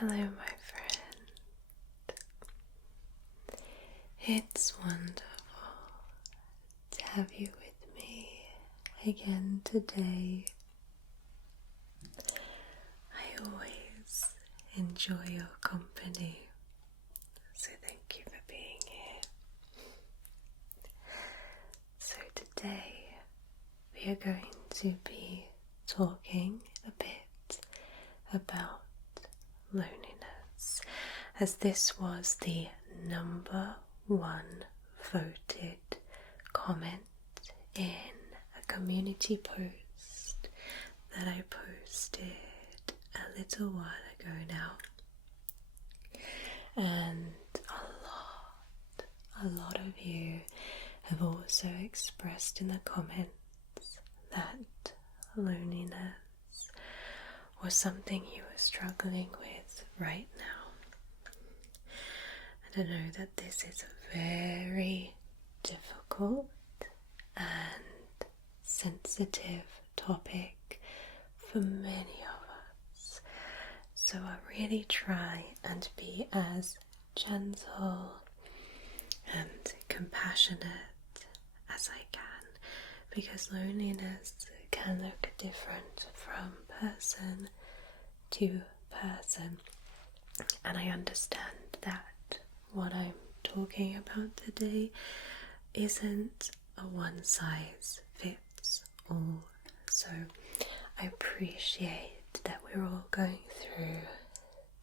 Hello, my friend. It's wonderful to have you with me again today. I always enjoy your company, so thank you for being here. So today we are going to be talking a bit about loneliness, as this was the number one voted comment in a community post that I posted a little while ago now, and a lot of you have also expressed in the comments that loneliness was something you were struggling with right now. And I know that this is a very difficult and sensitive topic for many of us. So I really try and be as gentle and compassionate as I can, because loneliness can look different from person to person, and I understand that what I'm talking about today isn't a one size fits all. So I appreciate that we're all going through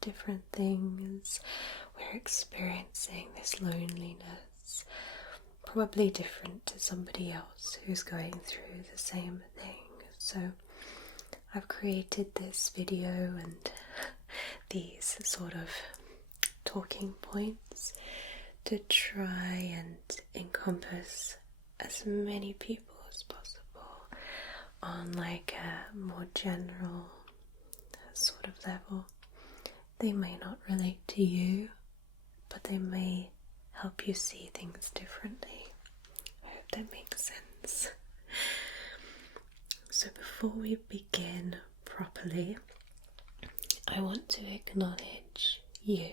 different things. We're experiencing this loneliness, probably different to somebody else who's going through the same thing. So I've created this video and these sort of talking points to try and encompass as many people as possible on like a more general sort of level. They may not relate to you, but they may help you see things differently. I hope that makes sense. So before we begin properly, I want to acknowledge you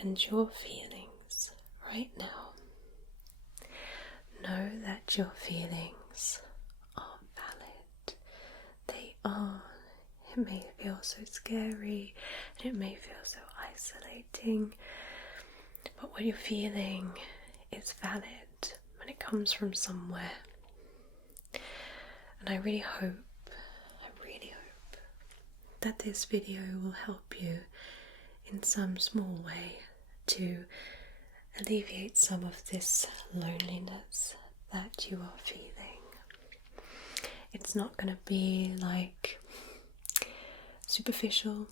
and your feelings right now. Know that your feelings are valid. They are. It may feel so scary and it may feel so isolating, but what you're feeling is valid when it comes from somewhere. And I really hope that this video will help you in some small way to alleviate some of this loneliness that you are feeling. It's not going to be like superficial.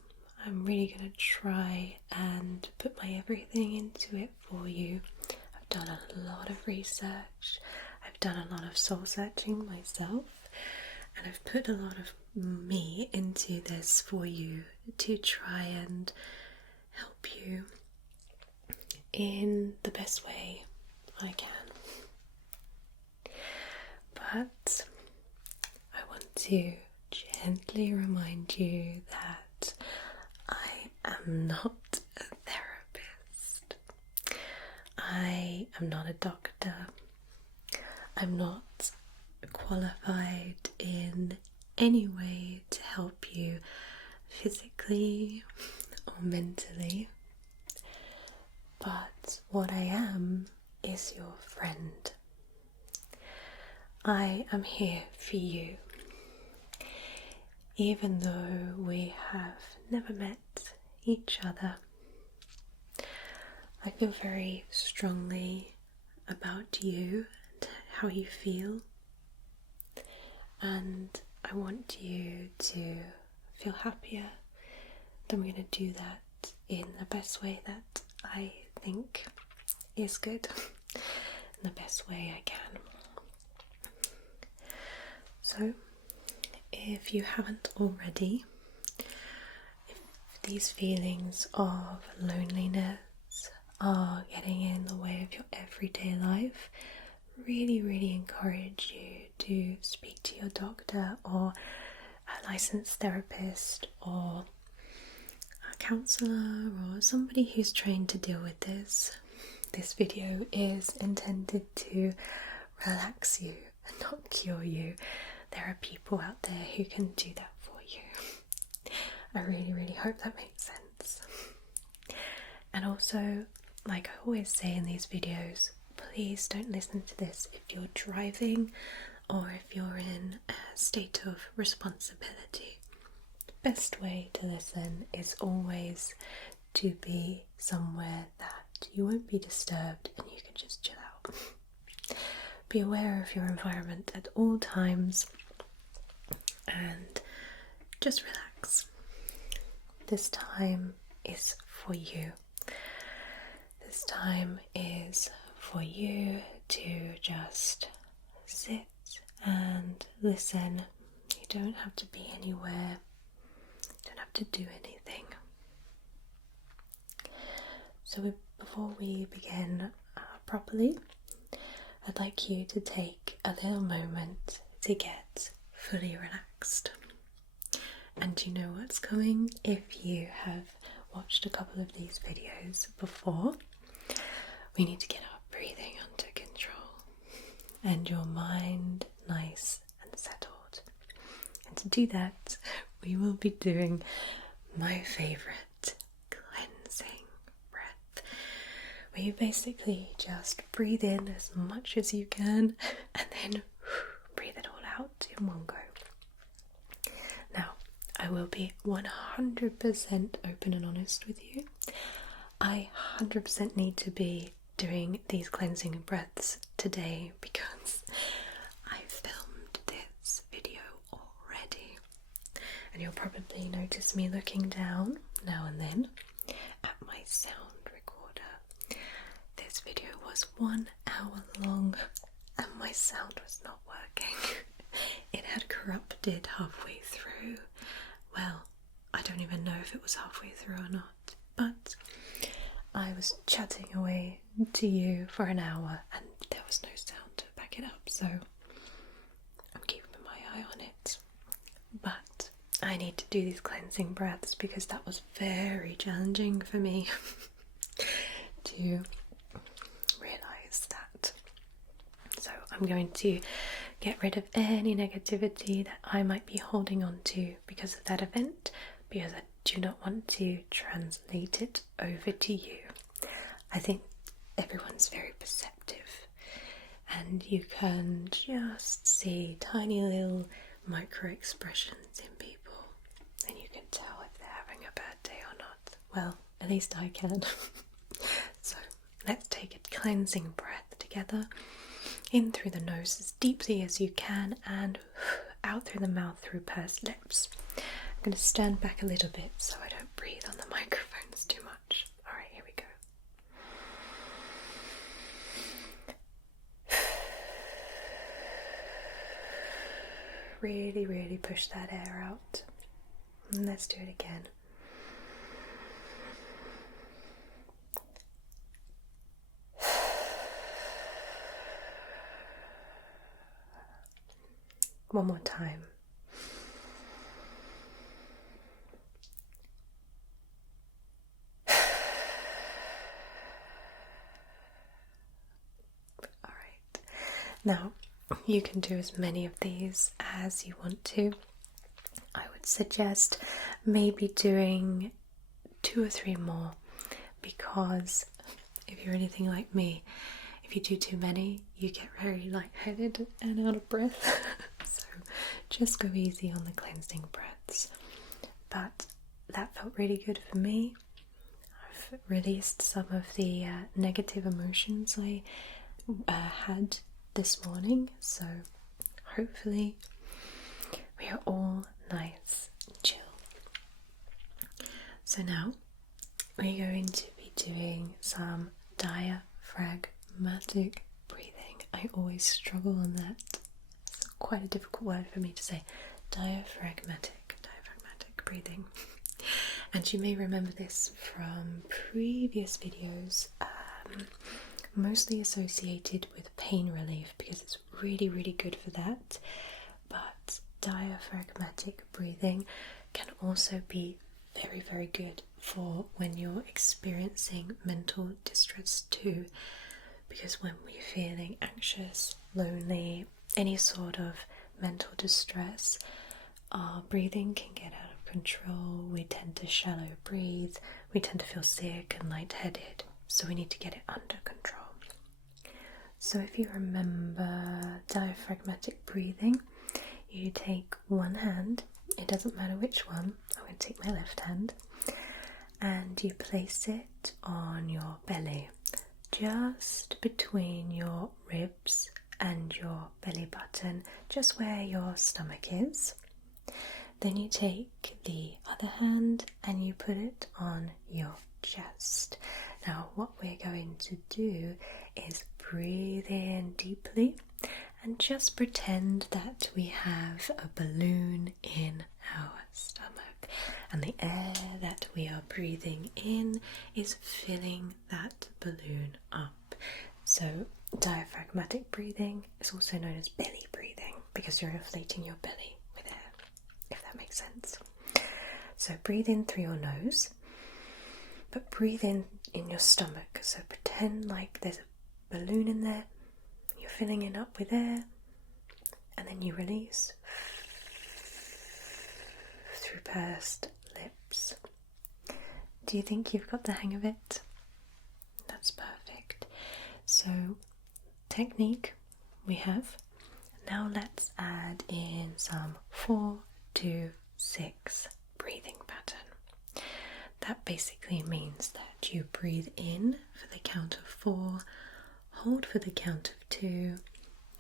I'm really going to try and put my everything into it for you. I've done a lot of research. I've done a lot of soul searching myself. And I've put a lot of me into this for you to try and help you in the best way I can. But I want to gently remind you that I am not a therapist. I am not a doctor. I'm not qualified in any way to help you physically or mentally, but what I am is your friend. I am here for you, even though we have never met each other. I feel very strongly about you and how you feel. And I want you to feel happier. Then we're going to do that in the best way that I think is good, in the best way I can. So, if you haven't already, if these feelings of loneliness are getting in the way of your everyday life, really encourage you to speak to your doctor or a licensed therapist or counsellor or somebody who's trained to deal with this. This video is intended to relax you and not cure you. There are people out there who can do that for you. I really hope that makes sense. And also, like I always say in these videos, please don't listen to this if you're driving or if you're in a state of responsibility. The best way to listen is always to be somewhere that you won't be disturbed and you can just chill out. Be aware of your environment at all times and just relax. This time is for you. This time is for you to just sit and listen. You don't have to be anywhere. You don't have to do anything. So before we begin properly, I'd like you to take a little moment to get fully relaxed. And you know what's coming if you have watched a couple of these videos before. We need to get our breathing under control and your mind nice and settled. And to do that, we will be doing my favourite cleansing breath, where you basically just breathe in as much as you can and then breathe it all out in one go. Now, I will be 100% open and honest with you. I 100% need to be doing these cleansing breaths today because I filmed this video already. And you'll probably notice me looking down now and then at my sound recorder. This video was 1 hour long and my sound was not working. It had corrupted halfway through. Well, I don't even know if it was halfway through or not, but I was chatting away to you for an hour and there was no sound to back it up, so I'm keeping my eye on it. But I need to do these cleansing breaths because that was very challenging for me to realise that. So I'm going to get rid of any negativity that I might be holding on to because of that event, because I do not want to translate it over to you. I think everyone's very perceptive and you can just see tiny little micro expressions in people and you can tell if they're having a bad day or not. Well, at least I can. So let's take a cleansing breath together. In through the nose as deeply as you can and out through the mouth through pursed lips. I'm going to stand back a little bit so I don't breathe on the microphones too much. Alright, here we go. Really push that air out. And let's do it again. One more time. Alright. Now, you can do as many of these as you want to. I would suggest maybe doing 2 or 3 more because if you're anything like me, if you do too many, you get very lightheaded and out of breath. So just go easy on the cleansing breaths. But that felt really good for me. I've released some of the negative emotions I had this morning, so hopefully we are all nice and chill. So now we're going to be doing some diaphragmatic breathing. I always struggle on that. It's quite a difficult word for me to say. Diaphragmatic breathing. And you may remember this from previous videos, mostly associated with pain relief because it's really good for that. But diaphragmatic breathing can also be very, very good for when you're experiencing mental distress too, because when we're feeling anxious, lonely, any sort of mental distress, our breathing can get out of control. We tend to shallow breathe, we tend to feel sick and lightheaded, so we need to get it under control. So if you remember diaphragmatic breathing, you take one hand, it doesn't matter which one, I'm going to take my left hand, and you place it on your belly, just between your ribs and your belly button, just where your stomach is. Then you take the other hand and you put it on your chest. Now what we're going to do is breathe in deeply and just pretend that we have a balloon in our stomach, and the air that we are breathing in is filling that balloon up. So diaphragmatic breathing is also known as belly breathing, because you're inflating your belly with air, if that makes sense. So breathe in through your nose, but breathe in your stomach. So pretend like there's a balloon in there, you're filling it up with air, and then you release through pursed lips. Do you think you've got the hang of it? That's perfect. So, technique we have. Now let's add in some 4, 2, 6 breathing pattern. That basically means that you breathe in for the count of 4, hold for the count of 2,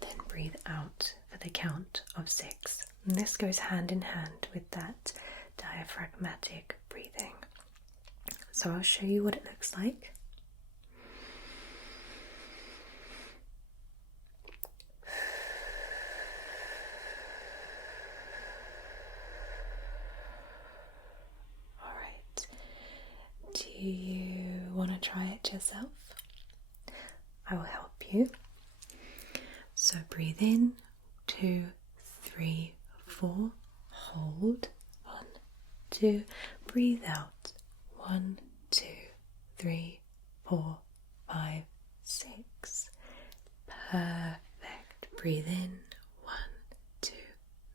then breathe out for the count of 6. And this goes hand in hand with that diaphragmatic breathing. So I'll show you what it looks like. Alright, do you want to try it yourself? I will help you. So breathe in, 2, 3, 4, hold, 1, 2, breathe out, 1, 2, 3, 4, 5, 6. Perfect. Breathe in, 1, 2,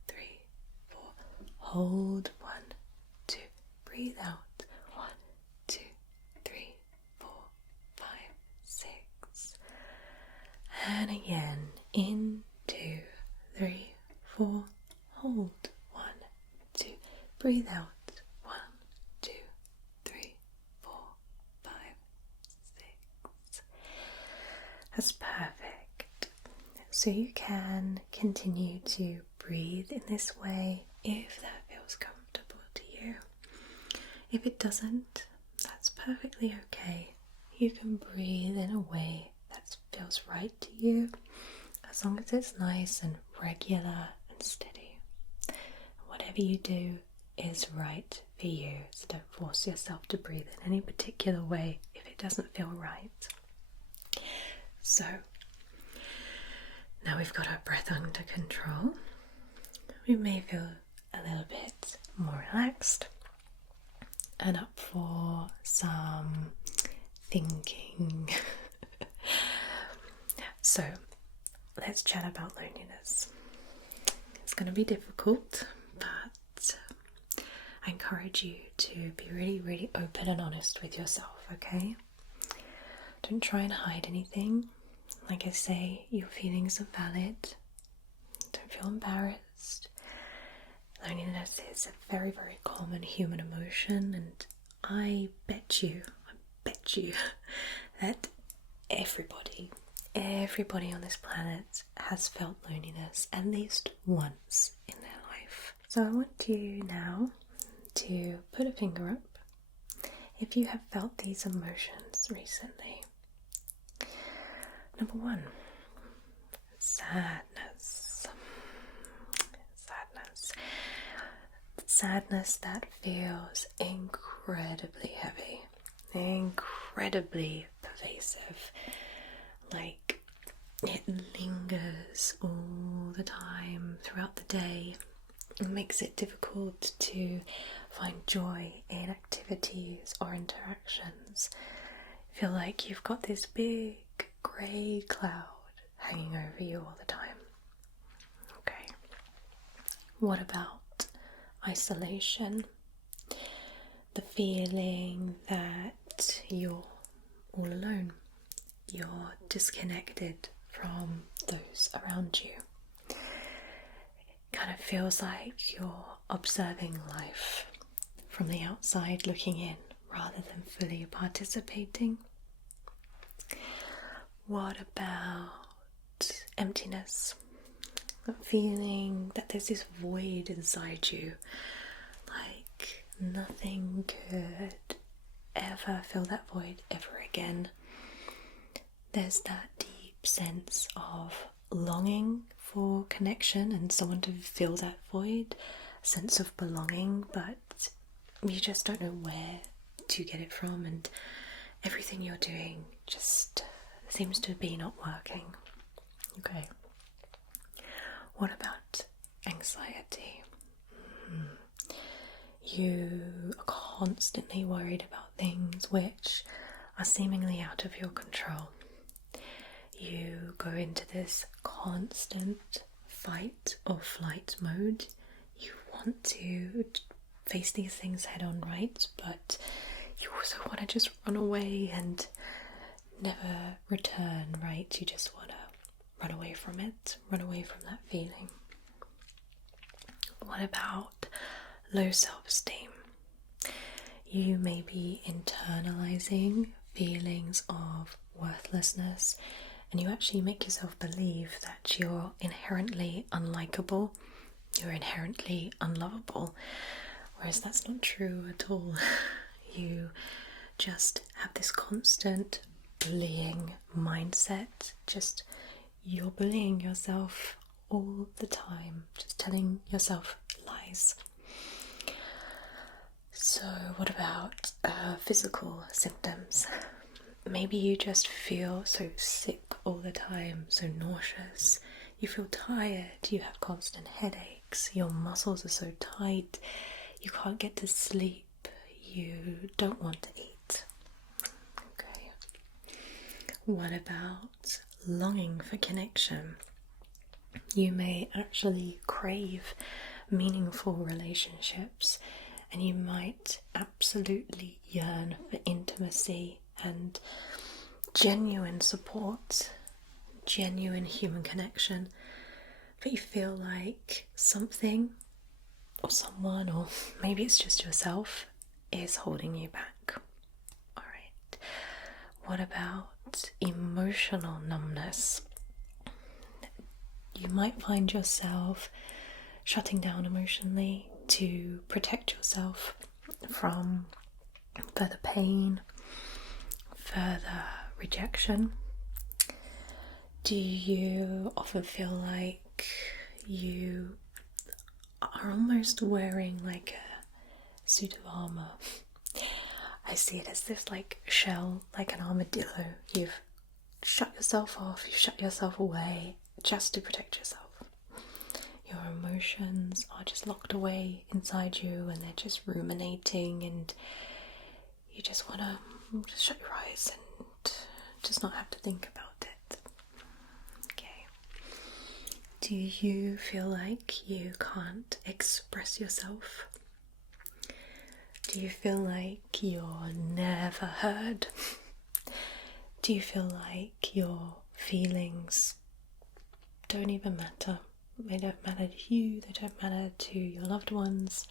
3, 4, hold, 1, 2, breathe out, 1, 2, 3, 4, 5, 6. And again, in, 2, 3, 4, hold, 1, 2, breathe out, 1, 2, 3, 4, 5, 6. That's perfect. So you can continue to breathe in this way if that feels comfortable to you. If it doesn't, that's perfectly okay. You can breathe in a way that feels right to you, as long as it's nice and regular and steady. Whatever you do is right for you, so don't force yourself to breathe in any particular way if it doesn't feel right. So, now we've got our breath under control, we may feel a little bit more relaxed and up for some thinking. So, let's chat about loneliness. It's going to be difficult, but I encourage you to be really, really open and honest with yourself, okay? Don't try and hide anything. Like I say, your feelings are valid. Don't feel embarrassed. Loneliness is a very, very common human emotion, and I bet you that everybody on this planet has felt loneliness at least once in their life. So I want you now to put a finger up if you have felt these emotions recently. Number 1, sadness. Sadness that feels incredibly heavy, incredibly pervasive, like it lingers all the time throughout the day. It makes it difficult to find joy in activities or interactions. Feel like you've got this big grey cloud hanging over you all the time. Okay. What about isolation? The feeling that you're all alone. You're disconnected from those around you. It kind of feels like you're observing life from the outside looking in rather than fully participating. What about emptiness? A feeling that there's this void inside you, like nothing could ever fill that void ever again. There's that deep sense of longing for connection and someone to fill that void, a sense of belonging, but you just don't know where to get it from, and everything you're doing just seems to be not working. Okay. What about anxiety? You are constantly worried about things which are seemingly out of your control. You go into this constant fight or flight mode. You want to face these things head on, right? But you also want to just run away and never return, right? You just want to run away from it, run away from that feeling. What about low self-esteem? You may be internalizing feelings of worthlessness, and you actually make yourself believe that you're inherently unlikable, you're inherently unlovable, whereas that's not true at all. You just have this constant bullying mindset, just you're bullying yourself all the time, just telling yourself lies. So what about physical symptoms? Maybe you just feel so sick all the time, so nauseous, you feel tired, you have constant headaches, your muscles are so tight, you can't get to sleep, you don't want to eat. Okay. What about longing for connection? You may actually crave meaningful relationships, and you might absolutely yearn for intimacy and genuine support, genuine human connection, but you feel like something or someone, or maybe it's just yourself, is holding you back. Alright, what about emotional numbness? You might find yourself shutting down emotionally to protect yourself from further pain, further rejection. Do you often feel like you are almost wearing like a suit of armor? I see it as this like shell, like an armadillo. You've shut yourself off, you've shut yourself away just to protect yourself. Your emotions are just locked away inside you and they're just ruminating, and you just want to just shut your eyes and just not have to think about it. Okay. Do you feel like you can't express yourself? Do you feel like you're never heard? Do you feel like your feelings don't even matter? They don't matter to you, they don't matter to your loved ones.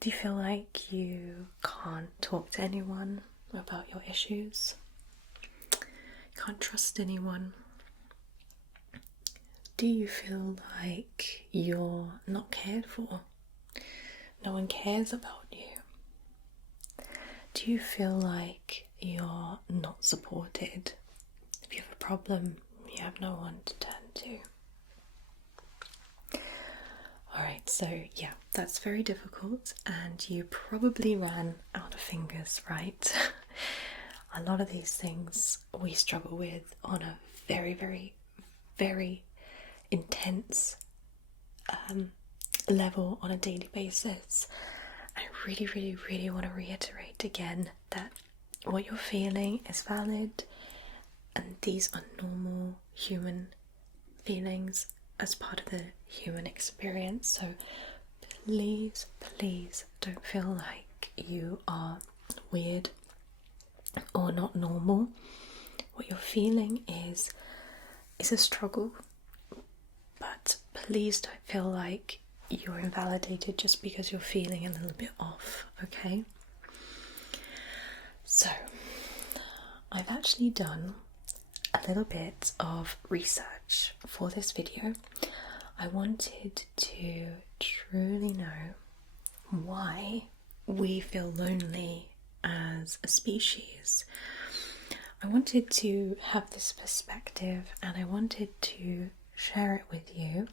Do you feel like you can't talk to anyone about your issues? You can't trust anyone? Do you feel like you're not cared for? No one cares about you? Do you feel like you're not supported? If you have a problem, you have no one to turn to. Alright, so yeah, that's very difficult, and you probably ran out of fingers, right? A lot of these things we struggle with on a very, very, very intense level on a daily basis. I really, really, really want to reiterate again that what you're feeling is valid, and these are normal human feelings as part of the human experience. So please, please don't feel like you are weird or not normal. What you're feeling is a struggle, but please don't feel like you're invalidated just because you're feeling a little bit off, okay? So, I've actually done a little bit of research for this video. I wanted to truly know why we feel lonely as a species. I wanted to have this perspective, and I wanted to share it with you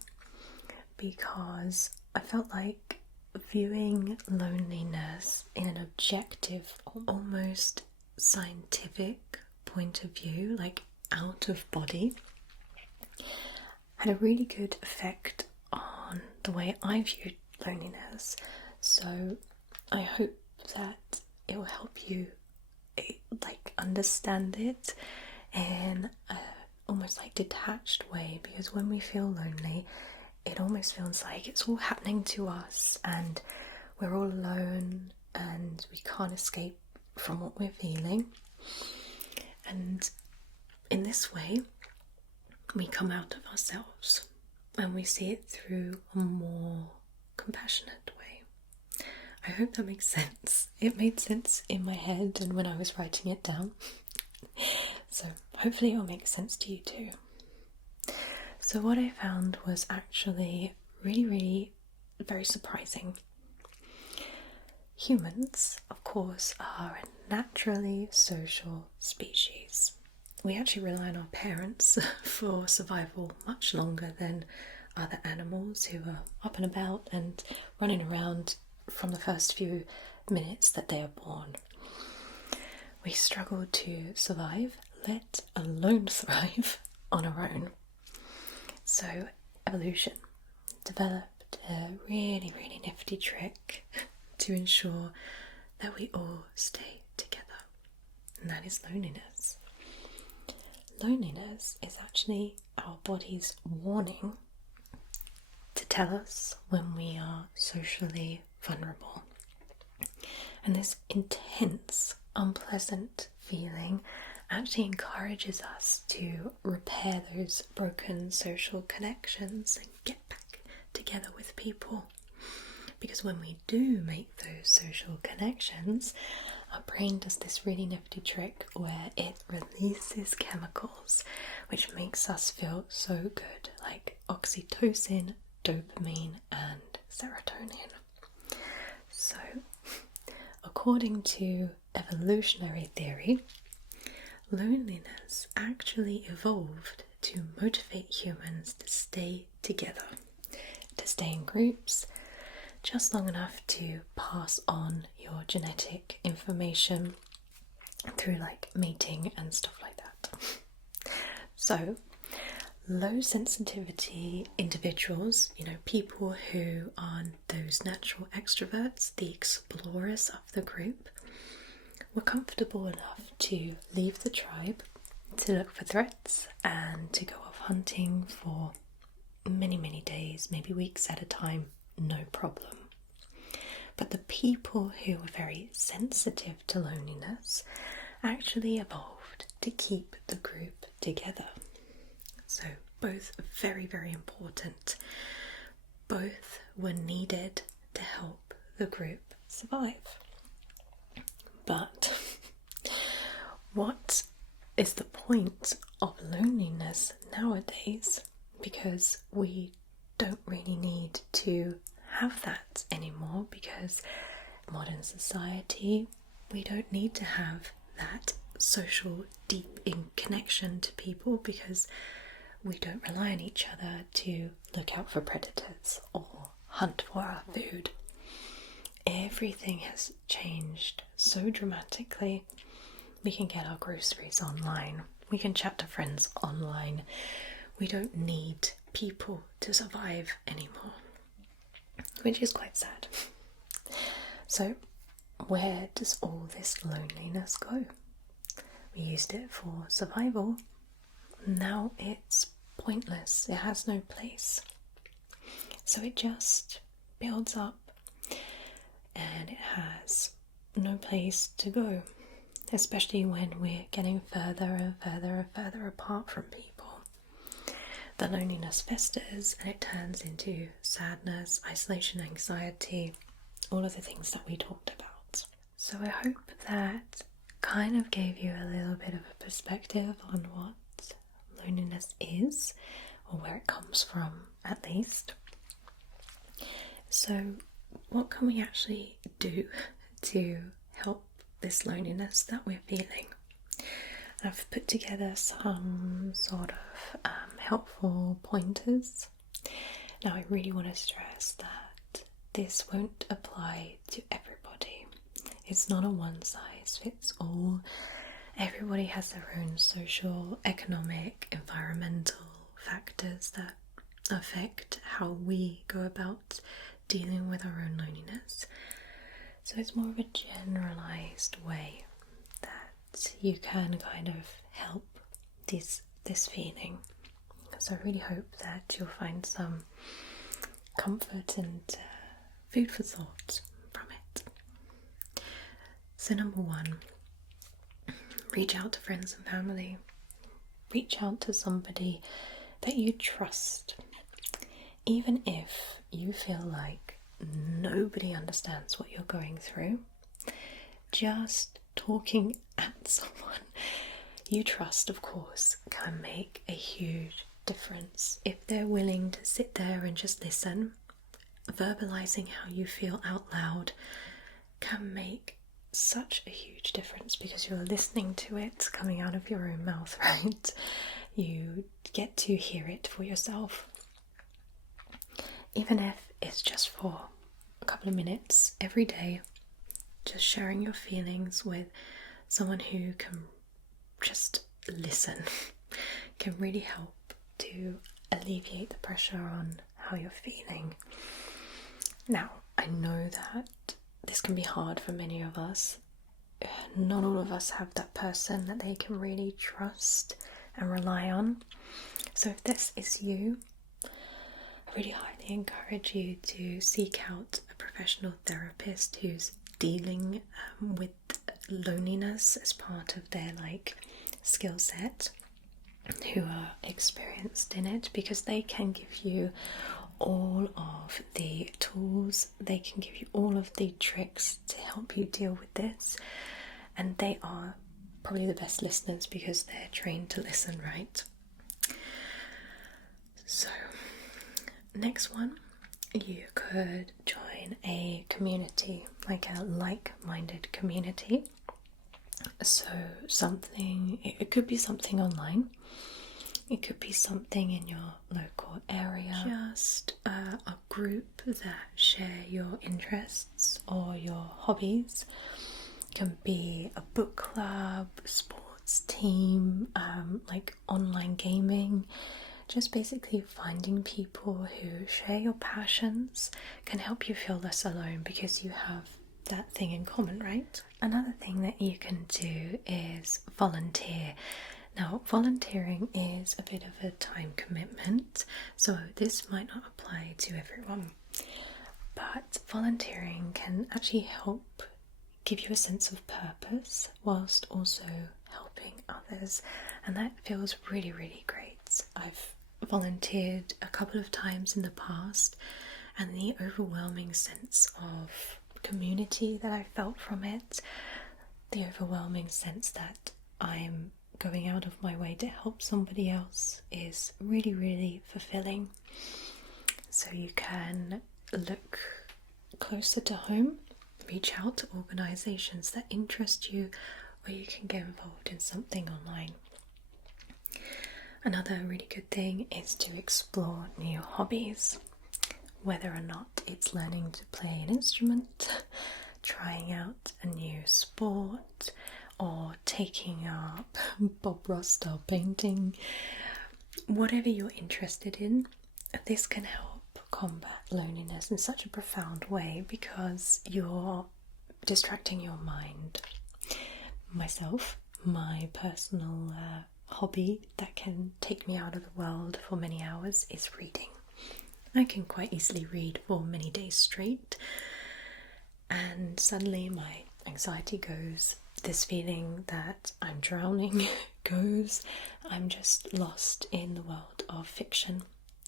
because I felt like viewing loneliness in an objective, almost scientific point of view, like out of body, had a really good effect on the way I viewed loneliness. So I hope that it will help you understand it in a almost like detached way, because when we feel lonely, it almost feels like it's all happening to us and we're all alone and we can't escape from what we're feeling. And in this way, we come out of ourselves and we see it through a more compassionate way. I hope that makes sense. It made sense in my head and when I was writing it down. So hopefully it'll make sense to you too. So what I found was actually really, really very surprising. Humans, of course, are a naturally social species. We actually rely on our parents for survival much longer than other animals who are up and about and running around from the first few minutes that they are born. We struggle to survive, let alone thrive, on our own. So evolution developed a really, really nifty trick to ensure that we all stay together, and that is loneliness. Loneliness is actually our body's warning to tell us when we are socially vulnerable. And this intense, unpleasant feeling actually encourages us to repair those broken social connections and get back together with people. Because when we do make those social connections, our brain does this really nifty trick where it releases chemicals which makes us feel so good, like oxytocin, dopamine and serotonin. So, according to evolutionary theory, loneliness actually evolved to motivate humans to stay together, to stay in groups, just long enough to pass on your genetic information through like mating and stuff like that. So, low sensitivity individuals, people who are those natural extroverts, the explorers of the group, were comfortable enough to leave the tribe, to look for threats and to go off hunting for many, many days, maybe weeks at a time, no problem. But the people who were very sensitive to loneliness actually evolved to keep the group together. So both very, very important. Both were needed to help the group survive. But what is the point of loneliness nowadays? Because we don't really need to have that anymore, because modern society, we don't need to have that social deep in connection to people, because we don't rely on each other to look out for predators or hunt for our food. Everything has changed so dramatically. We can get our groceries online. We can chat to friends online. We don't need people to survive anymore. which is quite sad. So, where does all this loneliness go? We used it for survival. Now it's pointless. It has no place. So it just builds up and it has no place to go, especially when we're getting further and further and further apart from people. The loneliness festers and it turns into sadness, isolation, anxiety, all of the things that we talked about. So I hope that kind of gave you a little bit of a perspective on what loneliness is, or where it comes from at least. So what can we actually do to help this loneliness that we're feeling? I've put together some sort of helpful pointers. Now I really want to stress that this won't apply to everybody. It's not a one size fits all. Everybody has their own social, economic, environmental factors that affect how we go about dealing with our own loneliness. So it's more of a generalized way that you can kind of help this feeling. So I really hope that you'll find some comfort and food for thought from it. So number one, reach out to friends and family. Reach out to somebody that you trust. Even if you feel like nobody understands what you're going through, just talking at someone you trust, of course, can make a huge difference. If they're willing to sit there and just listen, verbalizing how you feel out loud can make such a huge difference, because you're listening to it coming out of your own mouth, right? You get to hear it for yourself. Even if it's just for a couple of minutes every day, just sharing your feelings with someone who can just listen can really help to alleviate the pressure on how you're feeling. Now, I know that this can be hard for many of us. Not all of us have that person that they can really trust and rely on. So if this is you, I really highly encourage you to seek out a professional therapist who's dealing with loneliness as part of their skill set, who are experienced in it, because they can give you all of the tools, they can give you all of the tricks to help you deal with this, and they are probably the best listeners because they're trained to listen, right? So next one, you could join a community, like a like-minded community. So something, it could be something online, it could be something in your local area, just a group that share your interests or your hobbies. It can be a book club, sports team, like online gaming. Just basically finding people who share your passions can help you feel less alone, because you have that thing in common, right? Another thing that you can do is volunteer. Now, volunteering is a bit of a time commitment, so this might not apply to everyone, but volunteering can actually help give you a sense of purpose whilst also helping others, and that feels really, really great. I've volunteered a couple of times in the past, and the overwhelming sense of community that I felt from it, the overwhelming sense that I'm going out of my way to help somebody else, is really, really fulfilling. So you can look closer to home, reach out to organisations that interest you, or you can get involved in something online. Another really good thing is to explore new hobbies, whether or not it's learning to play an instrument, trying out a new sport, or taking up Bob Ross style painting. Whatever you're interested in, this can help combat loneliness in such a profound way because you're distracting your mind. Myself, my personal hobby that can take me out of the world for many hours is reading. I can quite easily read for many days straight, and suddenly my anxiety goes, this feeling that I'm drowning goes, I'm just lost in the world of fiction,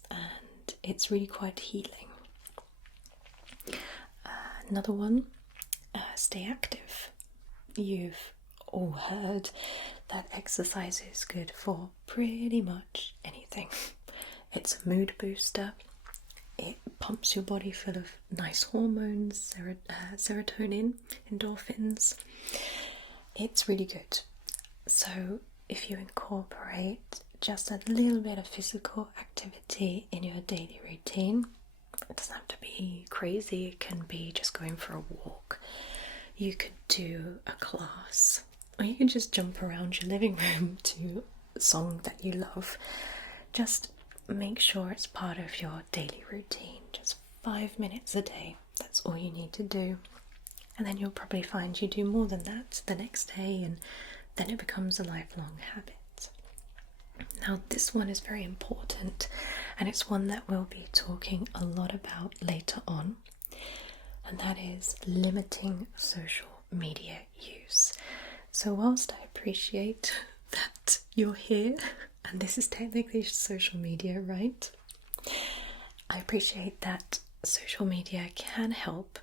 and it's really quite healing. Another one, stay active. You've all heard that exercise is good for pretty much anything. It's a mood booster. It pumps your body full of nice hormones, serotonin, endorphins. It's really good. So if you incorporate just a little bit of physical activity in your daily routine, it doesn't have to be crazy. It can be just going for a walk. You could do a class, or you can just jump around your living room to a song that you love. Just make sure it's part of your daily routine. Just 5 minutes a day. That's all you need to do. And then you'll probably find you do more than that the next day, and then it becomes a lifelong habit. Now, this one is very important, and it's one that we'll be talking a lot about later on, and that is limiting social media use. So whilst I appreciate that you're here, and this is technically social media, right? I appreciate that social media can help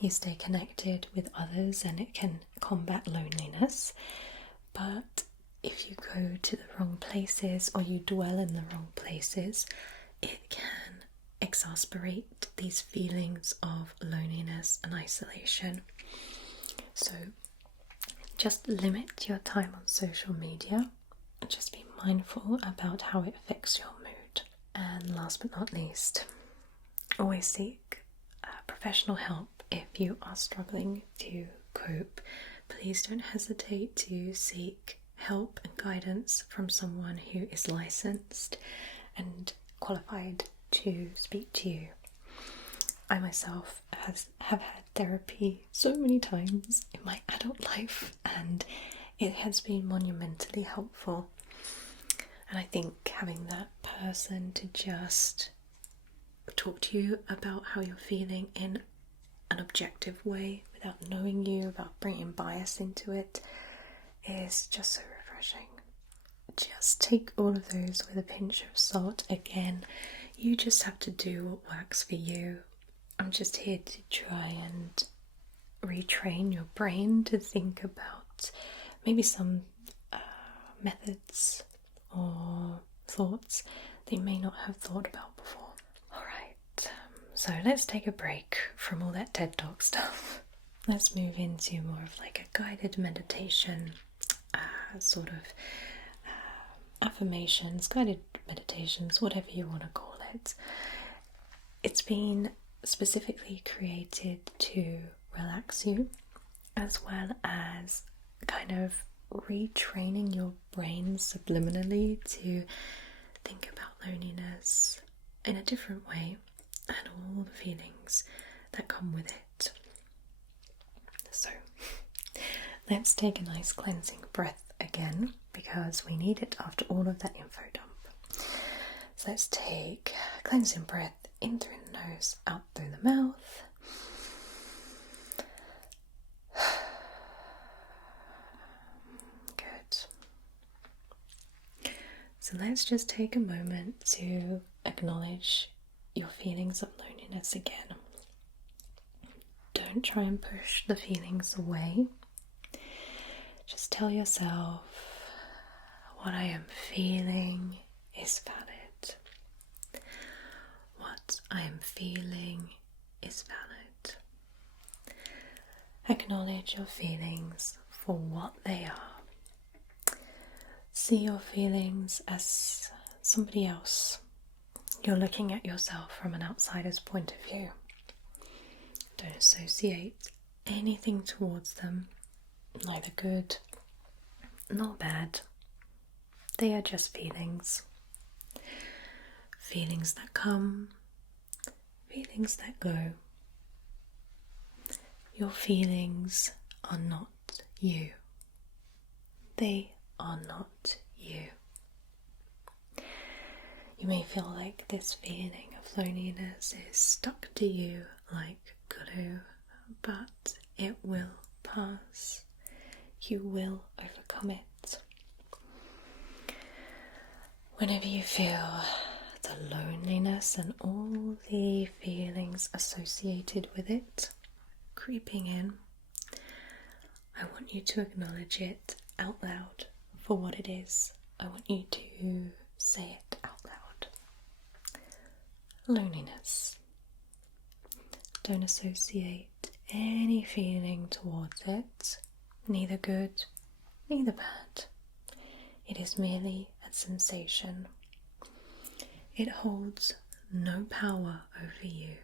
you stay connected with others and it can combat loneliness. But if you go to the wrong places or you dwell in the wrong places, it can exacerbate these feelings of loneliness and isolation. So just limit your time on social media and just be mindful about how it affects your mood. And last but not least, always seek professional help if you are struggling to cope. Please don't hesitate to seek help and guidance from someone who is licensed and qualified to speak to you. I myself have had therapy so many times in my adult life, and it has been monumentally helpful. And I think having that person to just talk to you about how you're feeling in an objective way without knowing you, without bringing bias into it, is just so refreshing. Just take all of those with a pinch of salt. Again, you just have to do what works for you. I'm just here to try and retrain your brain to think about maybe some methods or thoughts that you may not have thought about before. Alright, so let's take a break from all that TED Talk stuff. Let's move into more of like a guided meditation, sort of affirmations, guided meditations, whatever you want to call it. It's been specifically created to relax you, as well as kind of retraining your brain subliminally to think about loneliness in a different way and all the feelings that come with it. So let's take a nice cleansing breath again, because we need it after all of that info dump. So let's take a cleansing breath in through the nose, out through the mouth. Good. So let's just take a moment to acknowledge your feelings of loneliness again. Don't try and push the feelings away. Just tell yourself, what I am feeling is valid. What I am feeling is valid. Acknowledge your feelings for what they are. See your feelings as somebody else. You're looking at yourself from an outsider's point of view. Don't associate anything towards them, neither good nor bad. They are just feelings. Feelings that come feelings that go. Your feelings are not you. They are not you. You may feel like this feeling of loneliness is stuck to you like glue, but it will pass. You will overcome it. Whenever you feel the loneliness and all the feelings associated with it creeping in, I want you to acknowledge it out loud for what it is. I want you to say it out loud. Loneliness. Don't associate any feeling towards it, neither good, neither bad. It is merely a sensation. It holds no power over you.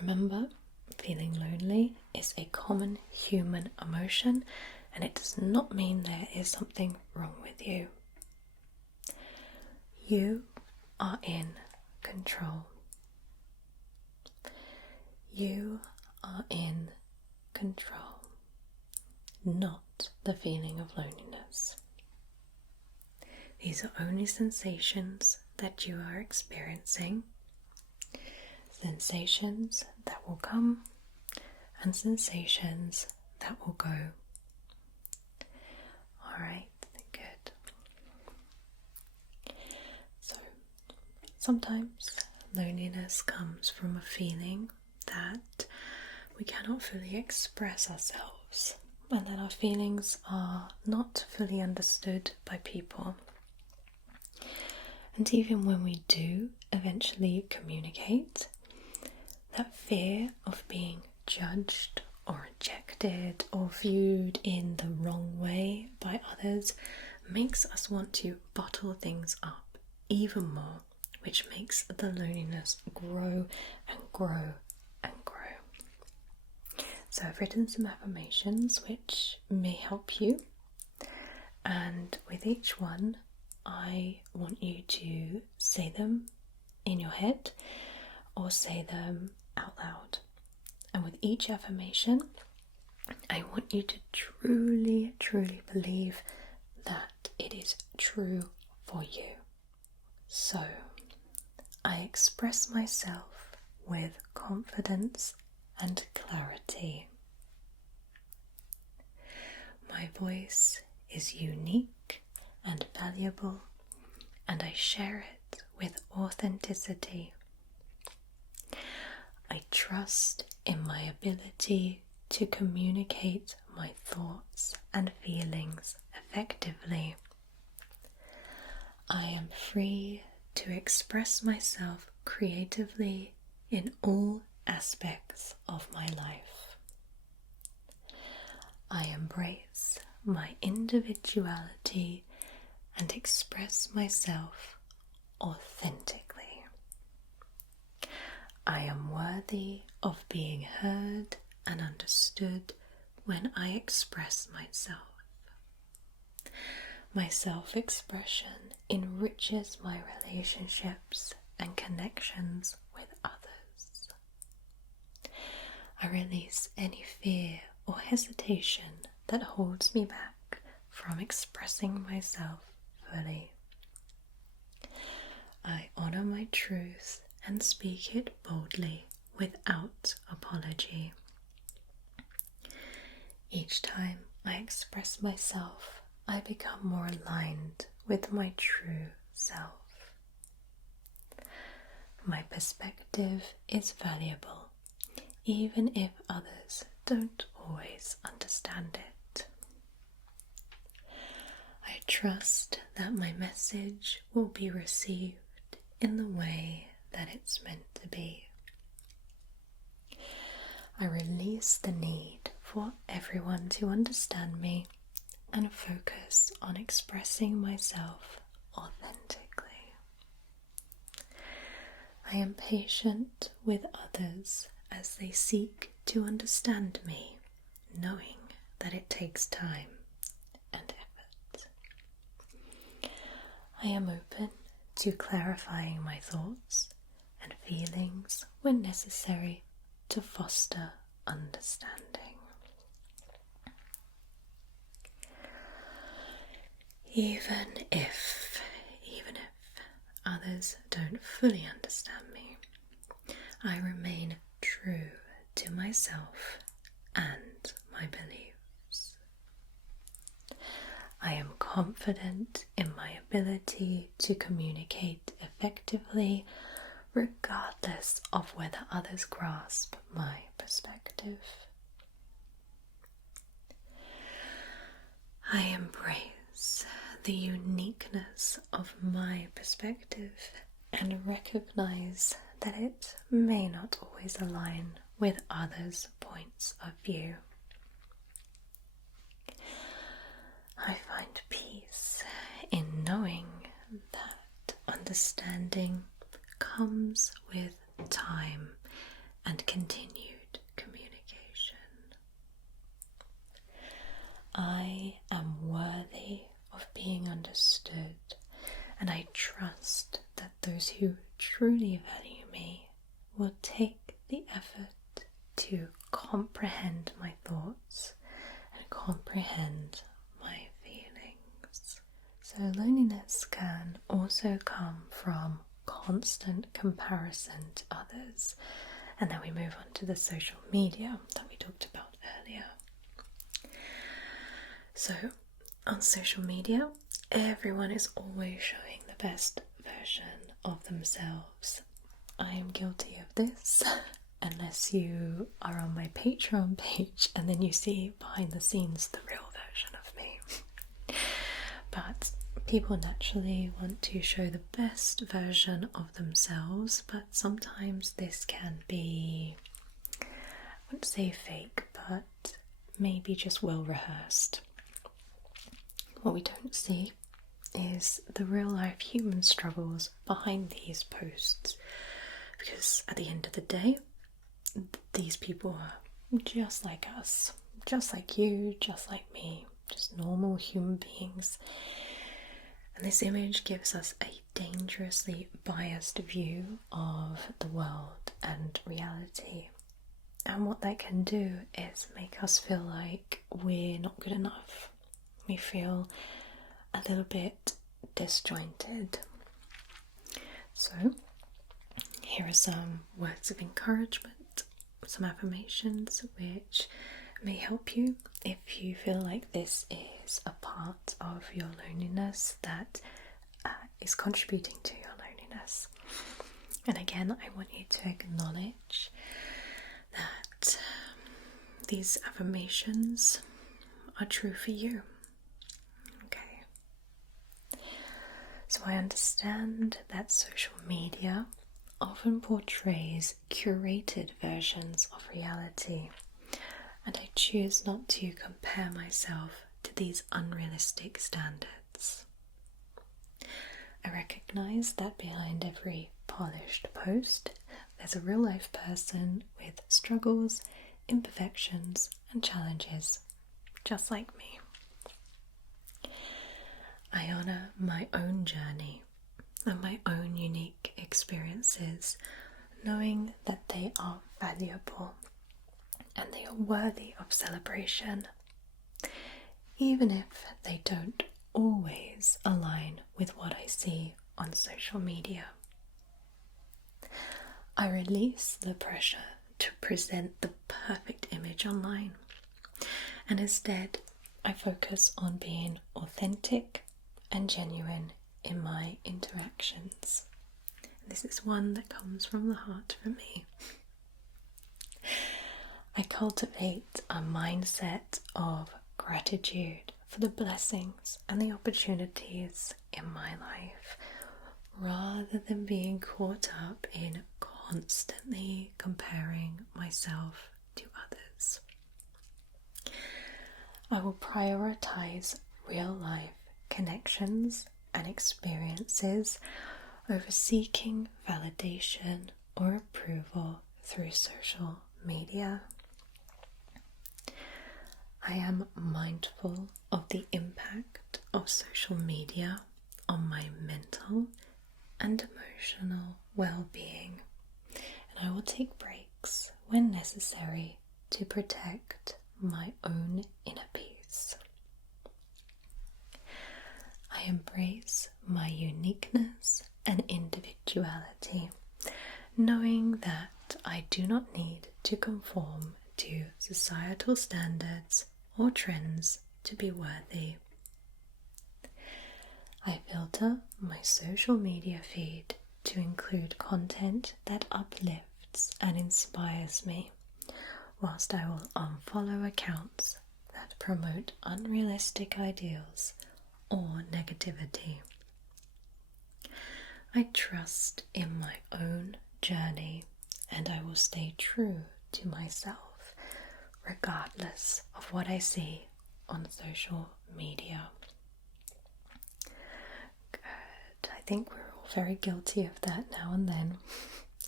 Remember, feeling lonely is a common human emotion, and it does not mean there is something wrong with you. You are in control. You are in control, not the feeling of loneliness. These are only sensations that you are experiencing, sensations that will come and sensations that will go. Alright, good. So, sometimes loneliness comes from a feeling that we cannot fully express ourselves, and that our feelings are not fully understood by people. And even when we do eventually communicate, that fear of being judged or rejected or viewed in the wrong way by others makes us want to bottle things up even more, which makes the loneliness grow and grow and grow. So I've written some affirmations which may help you, and with each one I want you to say them in your head or say them out loud. And with each affirmation, I want you to truly, truly believe that it is true for you. So, I express myself with confidence and clarity. My voice is unique and valuable, and I share it with authenticity. I trust in my ability to communicate my thoughts and feelings effectively. I am free to express myself creatively in all aspects of my life. I embrace my individuality and express myself authentically. I am worthy of being heard and understood when I express myself. My self-expression enriches my relationships and connections with others. I release any fear or hesitation that holds me back from expressing myself fully. I honor my truth and speak it boldly without apology. Each time I express myself, I become more aligned with my true self. My perspective is valuable, even if others don't always understand it. I trust that my message will be received in the way that it's meant to be. I release the need for everyone to understand me and focus on expressing myself authentically. I am patient with others as they seek to understand me, knowing that it takes time and effort. I am open to clarifying my thoughts feelings were necessary to foster understanding. Even if others don't fully understand me, I remain true to myself and my beliefs. I am confident in my ability to communicate effectively, regardless of whether others grasp my perspective. I embrace the uniqueness of my perspective and recognize that it may not always align with others' points of view. I find peace in knowing that understanding comes with time and continued communication. I am worthy of being understood, and I trust that those who truly value me will take the effort to comprehend my thoughts and comprehend my feelings. So loneliness can also come from constant comparison to others, and then we move on to the social media that we talked about earlier. So on social media, everyone is always showing the best version of themselves. I am guilty of this, unless you are on my Patreon page and then you see behind the scenes the real version of me. But people naturally want to show the best version of themselves, but sometimes this can be, I wouldn't say fake, but maybe just well rehearsed. What we don't see is the real life human struggles behind these posts, because at the end of the day, these people are just like us, just like you, just like me, just normal human beings. And this image gives us a dangerously biased view of the world and reality. And what that can do is make us feel like we're not good enough. We feel a little bit disjointed. So, here are some words of encouragement, some affirmations which may help you if you feel like this is a part of your loneliness that is contributing to your loneliness. And again, I want you to acknowledge that these affirmations are true for you. Okay. So I understand that social media often portrays curated versions of reality, and I choose not to compare myself to these unrealistic standards. I recognize that behind every polished post, there's a real life person with struggles, imperfections, and challenges, just like me. I honor my own journey and my own unique experiences, knowing that they are valuable and they are worthy of celebration, even if they don't always align with what I see on social media. I release the pressure to present the perfect image online, and instead I focus on being authentic and genuine in my interactions. This is one that comes from the heart for me. I cultivate a mindset of gratitude for the blessings and the opportunities in my life, rather than being caught up in constantly comparing myself to others. I will prioritize real life connections and experiences over seeking validation or approval through social media. I am mindful of the impact of social media on my mental and emotional well-being. and I will take breaks when necessary to protect my own inner peace. I embrace my uniqueness and individuality, knowing that I do not need to conform to societal standards or trends to be worthy. I filter my social media feed to include content that uplifts and inspires me, whilst I will unfollow accounts that promote unrealistic ideals or negativity. I trust in my own journey, and I will stay true to myself regardless of what I see on social media. Good. I think we're all very guilty of that now and then,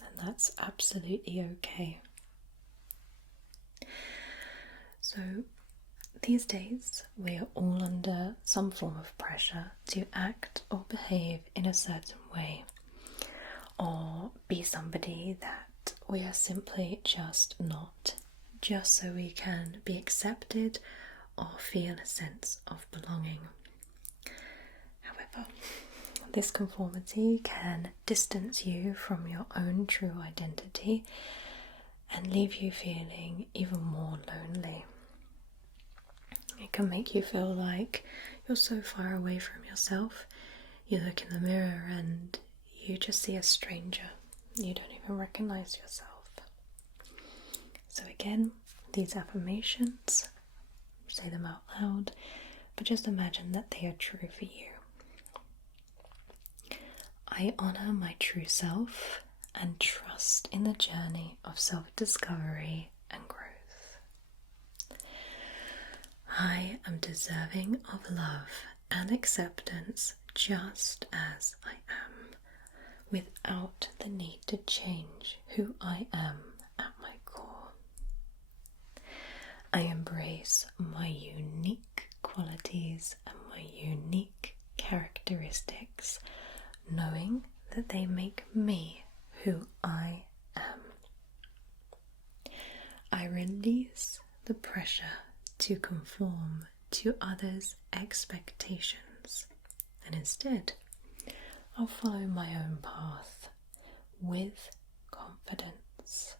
and that's absolutely okay. So, these days, we are all under some form of pressure to act or behave in a certain way, or be somebody that we are simply just not, just so we can be accepted or feel a sense of belonging. However, this conformity can distance you from your own true identity and leave you feeling even more lonely. It can make you feel like you're so far away from yourself. You look in the mirror and you just see a stranger. You don't even recognize yourself. So again, these affirmations, say them out loud, but just imagine that they are true for you. I honor my true self and trust in the journey of self-discovery and growth. I am deserving of love and acceptance just as I am, without the need to change who I am at my core. I embrace my unique qualities and my unique characteristics, knowing that they make me who I am. I release the pressure to conform to others' expectations, and instead I'll follow my own path with confidence.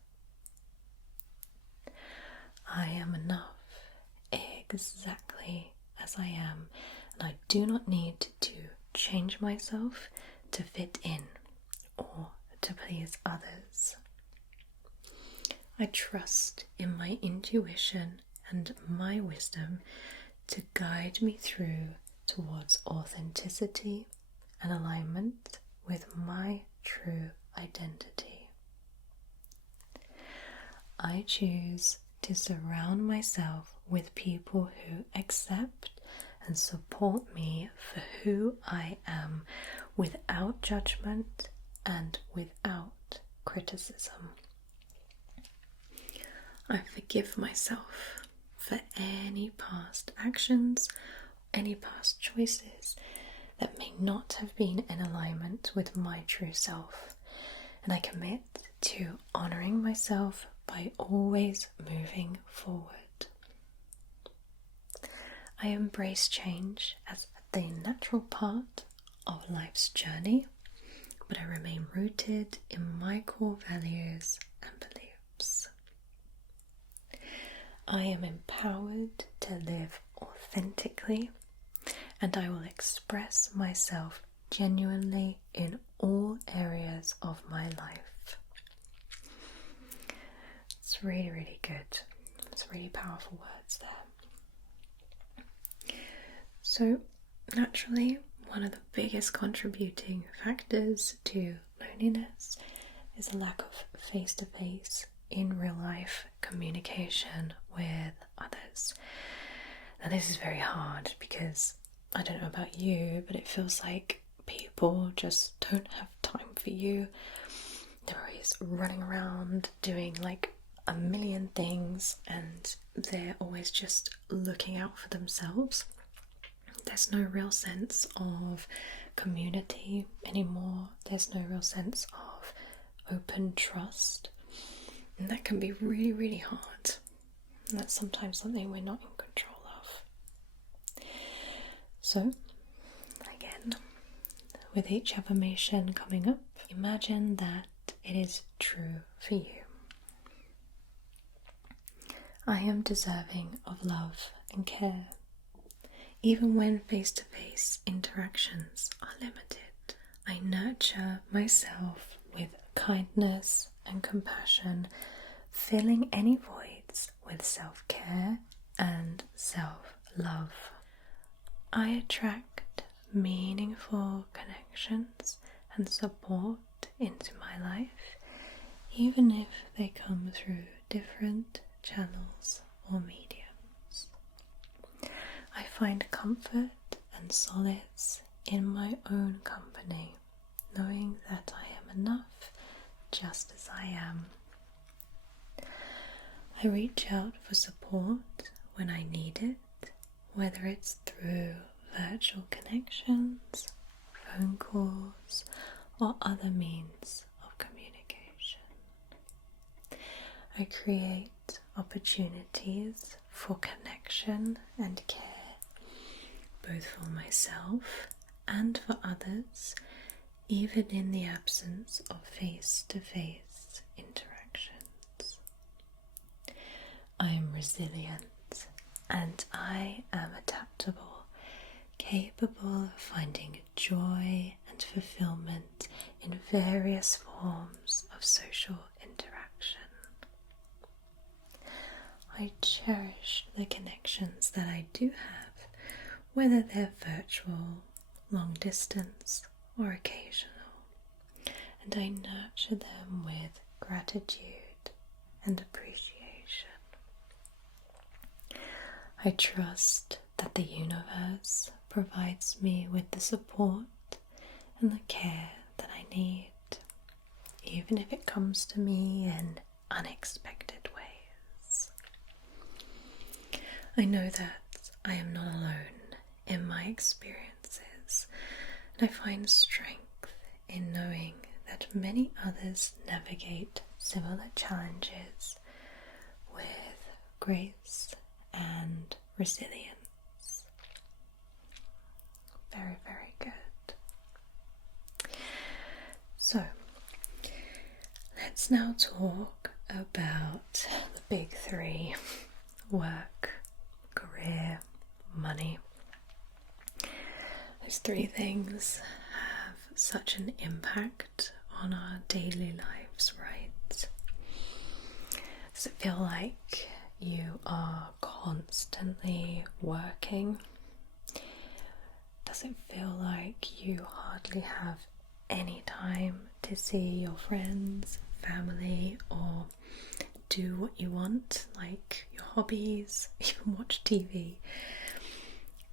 I am enough exactly as I am, and I do not need to change myself to fit in or to please others. I trust in my intuition and my wisdom to guide me through towards authenticity and alignment with my true identity. I choose to surround myself with people who accept and support me for who I am, without judgment and without criticism. I forgive myself for any past actions, any past choices that may not have been in alignment with my true self, and I commit to honouring myself by always moving forward. I embrace change as the natural part of life's journey, but I remain rooted in my core values and beliefs. I am empowered to live authentically, and I will express myself genuinely in all areas of my life. It's really, really good. It's really powerful words there. So, naturally, one of the biggest contributing factors to loneliness is a lack of face-to-face, in real life communication with others. Now, this is very hard because I don't know about you, but it feels like people just don't have time for you. They're always running around doing like a million things, and they're always just looking out for themselves. There's no real sense of community anymore. There's no real sense of open trust. And that can be really, really hard. And that's sometimes something we're not in control of. So, again, with each affirmation coming up, imagine that it is true for you. I am deserving of love and care, even when face-to-face interactions are limited. I nurture myself with kindness and compassion, filling any voids with self-care and self-love. I attract meaningful connections and support into my life, even if they come through different channels or mediums. I find comfort and solace in my own company, knowing that I am enough just as I am. I reach out for support when I need it, whether it's through virtual connections, phone calls, or other means of communication. I create opportunities for connection and care, both for myself and for others, even in the absence of face-to-face interactions. I am resilient and I am adaptable, capable of finding joy and fulfillment in various forms of social interaction. I cherish the connections that I do have, whether they're virtual, long distance, or occasional, and I nurture them with gratitude and appreciation. I trust that the universe provides me with the support and the care that I need, even if it comes to me in unexpected ways. I know that I am not alone in my experiences, and I find strength in knowing that many others navigate similar challenges with grace and resilience. Very, very good. So, let's now talk about the big three: work, career, money. Those three things have such an impact on our daily lives, right? Does it feel like you are constantly working? Does it feel like you hardly have any time to see your friends, family, or do what you want, like your hobbies, even watch TV?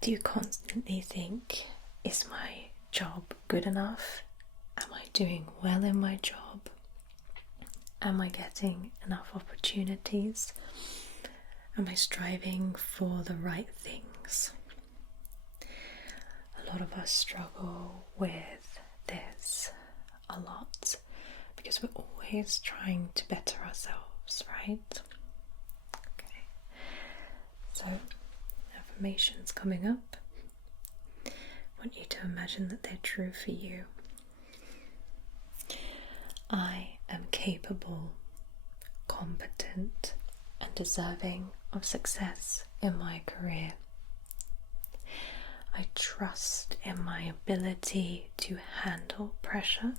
Do you constantly think, is my job good enough? Am I doing well in my job? Am I getting enough opportunities? Am I striving for the right things? A lot of us struggle with this a lot because we're always trying to better ourselves, right? Okay, so affirmations coming up. I want you to imagine that they're true for you. I am capable, competent, and deserving of success in my career. I trust in my ability to handle pressure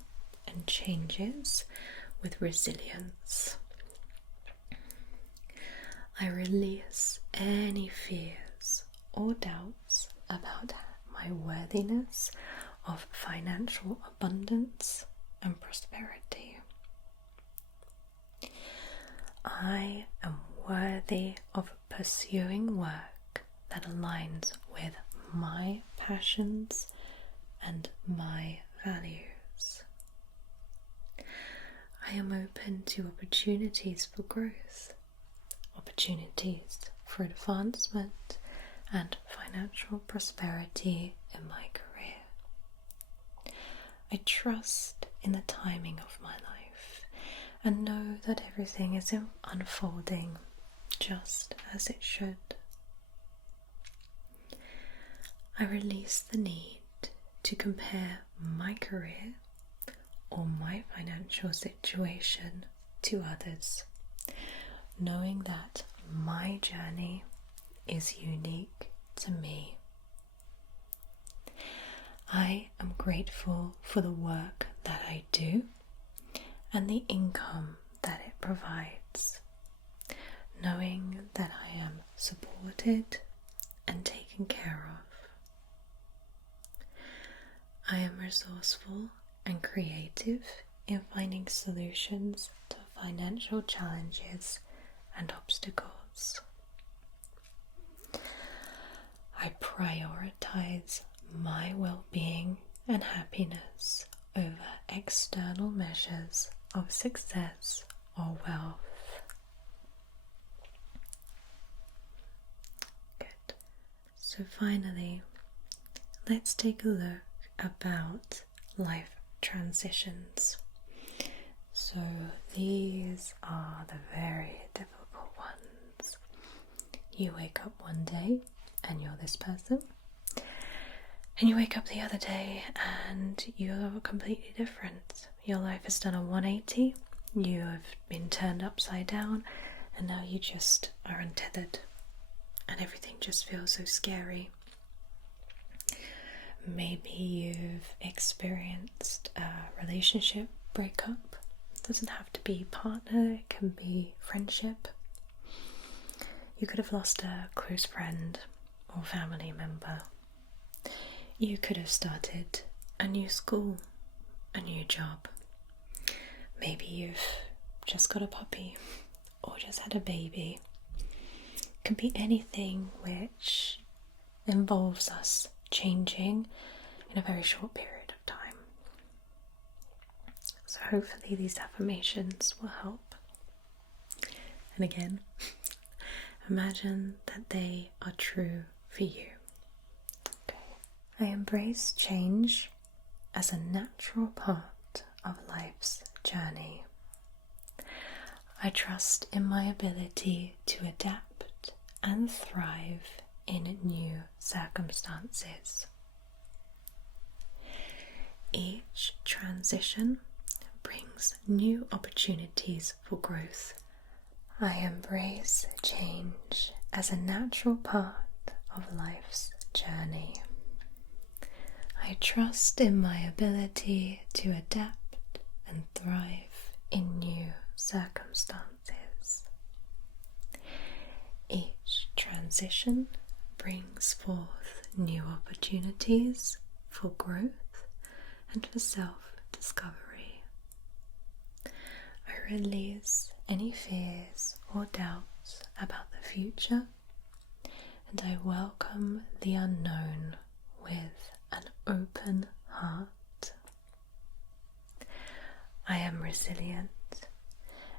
and changes with resilience. I release any fears or doubts about my worthiness of financial abundance and prosperity. I am worthy of pursuing work that aligns with my passions and my values. I am open to opportunities for growth, opportunities for advancement and financial prosperity in my career. I trust in the timing of my life, and know that everything is unfolding just as it should. I release the need to compare my career or my financial situation to others, knowing that my journey is unique to me. I am grateful for the work that I do and the income that it provides, knowing that I am supported and taken care of. I am resourceful and creative in finding solutions to financial challenges and obstacles. I prioritize my well-being and happiness over external measures of success or wealth. Good. So finally, let's take a look about life transitions. So these are the very difficult ones. You wake up one day and you're this person, and you wake up the other day and you're completely different. Your life has done a 180, you have been turned upside down, and now you just are untethered and everything just feels so scary. Maybe you've experienced a relationship breakup. It doesn't have to be partner, it can be friendship. You could have lost a close friend or family member. You could have started a new school, a new job. Maybe you've just got a puppy or just had a baby. It can be anything which involves us changing in a very short period of time. So hopefully these affirmations will help. And again, imagine that they are true for you. Okay. I embrace change as a natural part of life's journey. I trust in my ability to adapt and thrive in new circumstances. Each transition brings new opportunities for growth. I embrace change as a natural part of life's journey. I trust in my ability to adapt and thrive in new circumstances. Each transition brings forth new opportunities for growth and for self-discovery. I release any fears or doubts about the future, and I welcome the unknown with an open heart. I am resilient,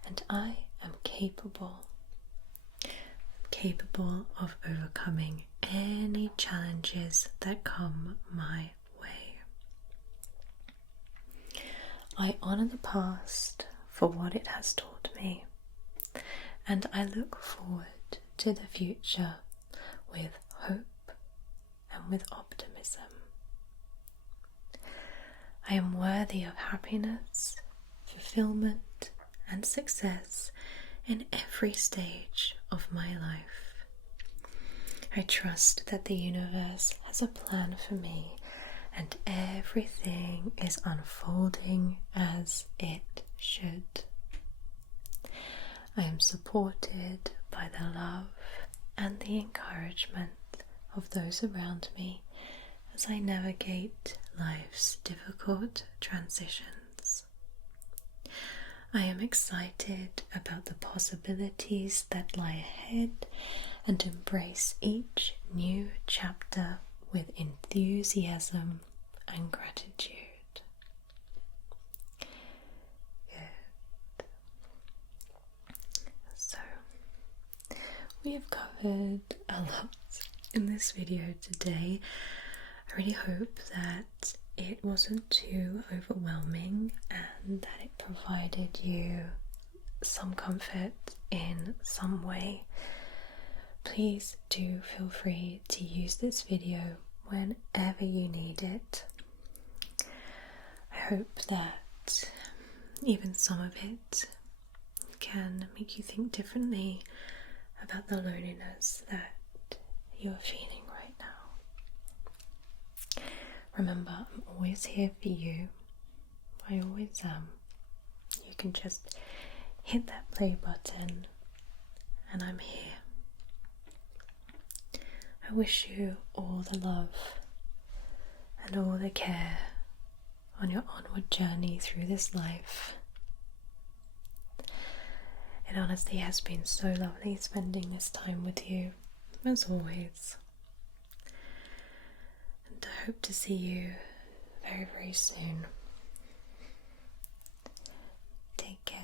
and I am capable of overcoming any challenges that come my way. I honor the past for what it has taught me, and I look forward to the future with hope and with optimism. I am worthy of happiness, fulfillment, and success in every stage of my life. I trust that the universe has a plan for me, and everything is unfolding as it should. I am supported by the love and the encouragement of those around me as I navigate life's difficult transitions. I am excited about the possibilities that lie ahead and embrace each new chapter with enthusiasm and gratitude. Good. So, we have covered a lot in this video today. I really hope that it wasn't too overwhelming and that it provided you some comfort in some way, please do feel free to use this video whenever you need it. I hope that even some of it can make you think differently about the loneliness that you're feeling right now. Remember, I'm always here for you. I always am. You can just hit that play button and I'm here. I wish you all the love and all the care on your onward journey through this life. It honestly has been so lovely spending this time with you, as always. And I hope to see you very, very soon. Take care.